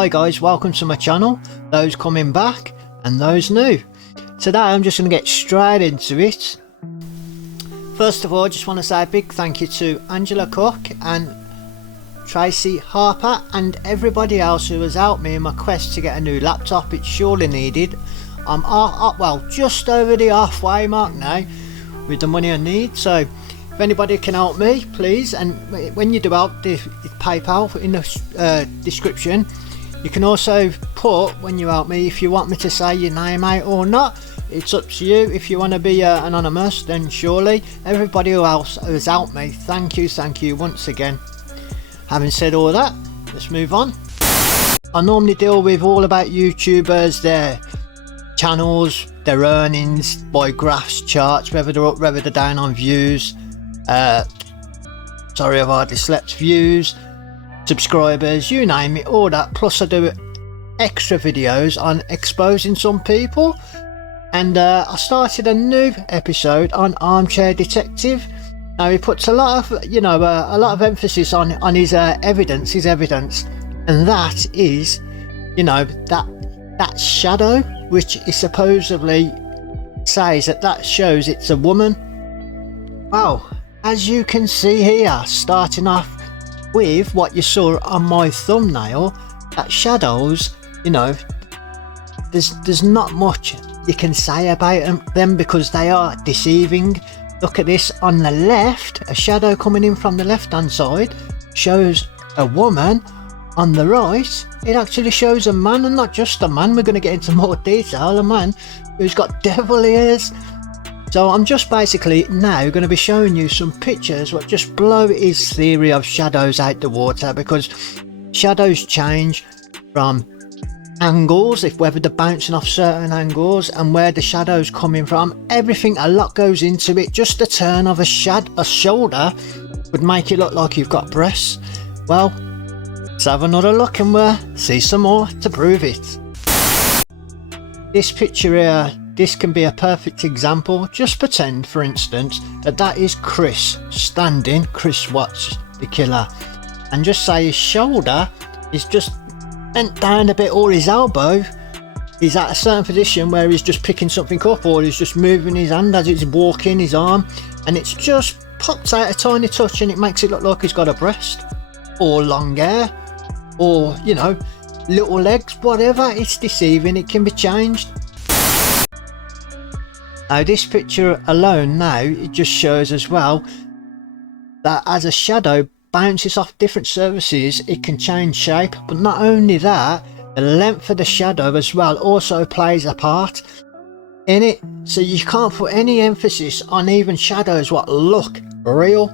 Hi guys, welcome to my channel, those coming back and those new. Today I'm just going to get straight into it. First of all, I just want to say a big thank you to Angela Cook and Tracy Harper and everybody else who has helped me in my quest to get a new laptop. It's surely needed. I'm well, just over the halfway mark now with the money I need, so if anybody can help me, please. And when you do help, the PayPal in the description. You can also put, when you help me, if you want me to say your name out or not. It's up to you. If you want to be anonymous, then surely. Everybody else who has helped me, thank you once again. Having said all that, let's move on. I normally deal with all about YouTubers, their channels, their earnings by graphs, charts, whether they're up, whether they're down on views. Sorry, I've hardly slept. Views, subscribers, you name it, all that. Plus I do extra videos on exposing some people, and I started a new episode on Armchair Detective. Now he puts a lot of a lot of emphasis on his evidence, and that is, that shadow, which is supposedly says that shows it's a woman. Well, as you can see here, starting off with what you saw on my thumbnail, that shadows, there's not much you can say about them because they are deceiving. Look at this on the left, a shadow coming in from the left hand side shows a woman. On the right, it actually shows a man, and not just a man, we're going to get into more detail, a man who's got devil ears. So I'm just basically now going to be showing you some pictures what just blow his theory of shadows out the water, because shadows change from angles, whether they're bouncing off certain angles and where the shadow's coming from. Everything, a lot goes into it. Just the turn of a shoulder would make it look like you've got breasts. Well, let's have another look and we'll see some more to prove it. This picture here, this can be a perfect example. Just pretend, for instance, that is Chris standing, Chris Watts, the killer, and just say his shoulder is just bent down a bit, or his elbow is at a certain position where he's just picking something up, or he's just moving his hand as he's walking, his arm, and it's just popped out a tiny touch and it makes it look like he's got a breast or long hair or little legs, whatever. It's deceiving. It can be changed. Now this picture alone, now it just shows as well that as a shadow bounces off different surfaces, it can change shape. But not only that, the length of the shadow as well also plays a part in it. So you can't put any emphasis on even shadows what look real,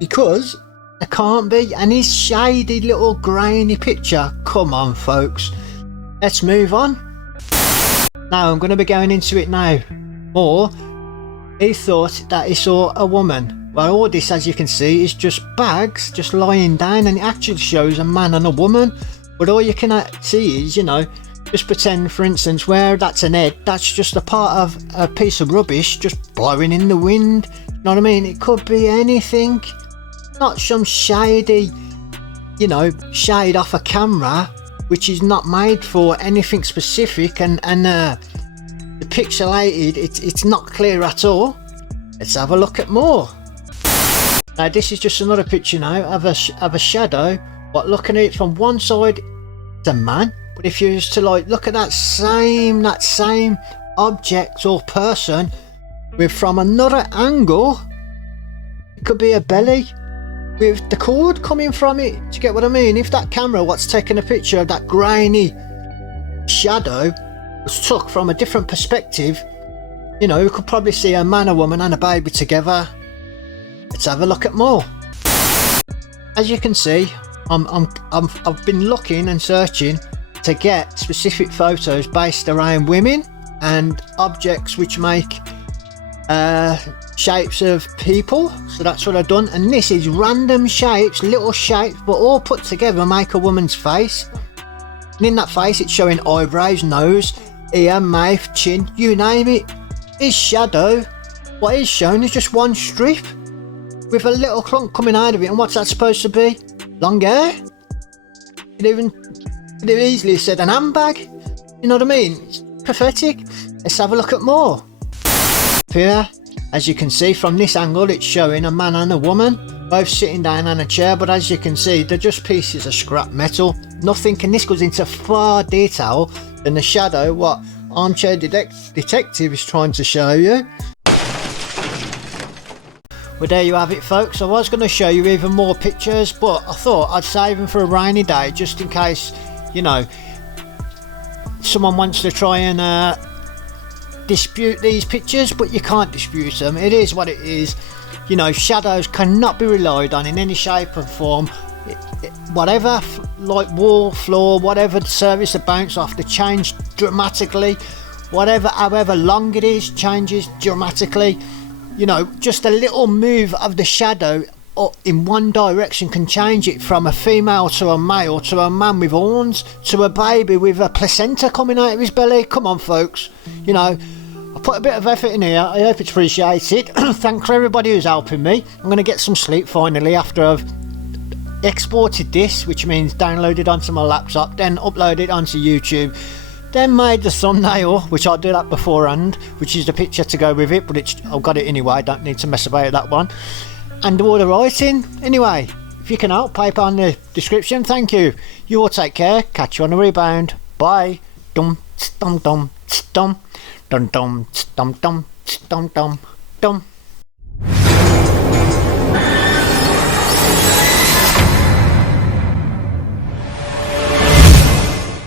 because they can't be. And his shady little grainy picture, come on folks, let's move on. Now I'm going to be going into it now. Or he thought that he saw a woman. Well, all this, as you can see, is just bags just lying down, and it actually shows a man and a woman. But all you can see is, just pretend, for instance, where that's an head, that's just a part of a piece of rubbish just blowing in the wind. You know what I mean? It could be anything. Not some shady, shade off a camera, which is not made for anything specific, and the pixelated, it's not clear at all. Let's have a look at more. Now this is just another picture now of a shadow, but looking at it from one side, it's a man, but if you was to look at that same object or person from another angle, it could be a belly with the cord coming from it. Do you get what I mean? If that camera what's taking a picture of that grainy shadow was took from a different perspective, you could probably see a man, a woman and a baby together. Let's have a look at more. As you can see, I've been looking and searching to get specific photos based around women and objects which make shapes of people. So that's what I've done, and this is random shapes, little shapes, but all put together make a woman's face. And in that face it's showing eyebrows, nose, ear, mouth, chin, you name it. His shadow, what is shown is just one strip with a little clump coming out of it. And what's that supposed to be? Long hair? It even Could have easily said an handbag. You know what I mean? It's pathetic. Let's have a look at more. Here, as you can see from this angle, it's showing a man and a woman both sitting down on a chair, but as you can see, they're just pieces of scrap metal. Nothing, and this goes into far detail than the shadow what Armchair Detective is trying to show you. Well, there you have it, folks. I was going to show you even more pictures, but I thought I'd save them for a rainy day just in case, you know, someone wants to try and dispute these pictures, but you can't dispute them. It is what it is. You know, shadows cannot be relied on in any shape or form. Whatever, like wall, floor, whatever surface they bounce off, they change dramatically. Whatever, however long it is, changes dramatically. You know, just a little move of the shadow in one direction can change it from a female to a male, to a man with horns, to a baby with a placenta coming out of his belly. Come on, folks. You know, I put a bit of effort in here. I hope it's appreciated. Thanks for everybody who's helping me. I'm going to get some sleep finally after I've exported this, which means downloaded onto my laptop, then uploaded onto YouTube, then made the thumbnail, which I'll do that beforehand, which is the picture to go with it, but I've got it anyway, don't need to mess about with that one, and all the writing. Anyway, if you can help, PayPal in the description. Thank you. You all take care. Catch you on the rebound. Bye. Dum dum dum dum dum dum dum dum dum dum dum.